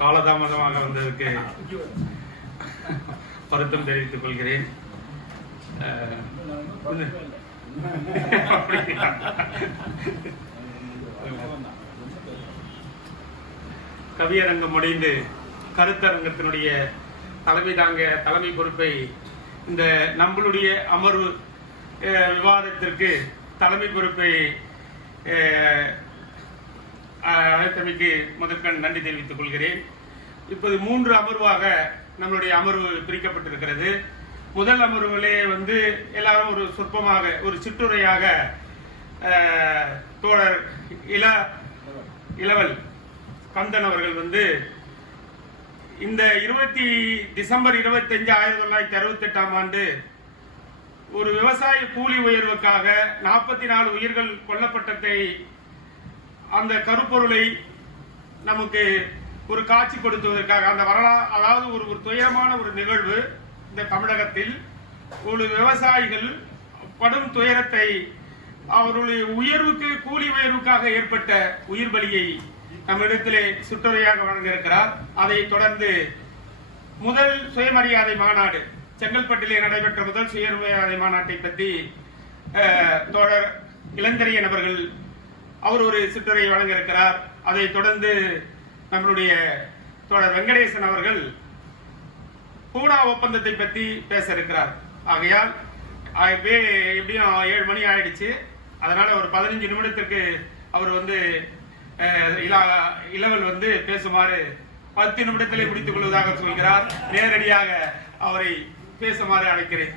காலதாமதமாக வந்ததற்கு வருத்தம் தெரிவித்துக் கொள்கிறேன். கவியரங்கம் முடிந்து கருத்தரங்கத்தினுடைய தலைமை பொறுப்பை இந்த நம்மளுடைய அமர்வு விவாதத்திற்கு தலைமை பொறுப்பை அழைத்தமைக்கு முதற்கண் நன்றி தெரிவித்துக் கொள்கிறேன். இப்போது 3 அமர்வாக நம்மளுடைய அமர்வு பிரிக்கப்பட்டிருக்கிறது. முதல் அமர்விலே எல்லாரும் ஒரு சொற்பமாக ஒரு சிற்றுரையாக தோழர் இளவல் கந்தன் அவர்கள் இந்த டிசம்பர் 25 1968ஆம் ஆண்டு ஒரு விவசாய கூலி உயர்வுக்காக 44 உயிர்கள் கொல்லப்பட்டதை அந்த கருப்பொருளை நமக்கு ஒரு காட்சி கொடுத்துவதற்காக அந்த வரலாறு, அதாவது ஒரு துயரமான ஒரு நிகழ்வு இந்த தமிழகத்தில் ஒரு விவசாயிகள் படும் துயரத்தை அவருடைய உயர்வுக்கு கூலி உயர்வுக்காக ஏற்பட்ட உயிர் பலியை நம்மிடத்திலே சுற்றுரையாக வழங்கியிருக்கிறார். அதை தொடர்ந்து முதல் சுயமரியாதை மாநாடு செங்கல்பட்டிலே நடைபெற்ற முதல் சுயமரியாதை மாநாட்டை பற்றி தோழர் இளந்தரியன் அவர்கள் அவர் ஒரு சிற்றுரை வழங்கியிருக்கிறார். அதை தொடர்ந்து நம்மளுடைய தோழர் வெங்கடேசன் அவர்கள் பூனா ஒப்பந்தத்தை பற்றி பேச இருக்கிறார். ஆகையால் எப்படியும் 7 மணி ஆயிடுச்சு. அதனால ஒரு 15 நிமிடத்திற்கு அவர் இளவல் பேசுமாறு 10 நிமிடத்திலே முடித்துக் கொள்வதாக சொல்கிறார். நேரடியாக அவரை பேசுமாறு அழைக்கிறேன்.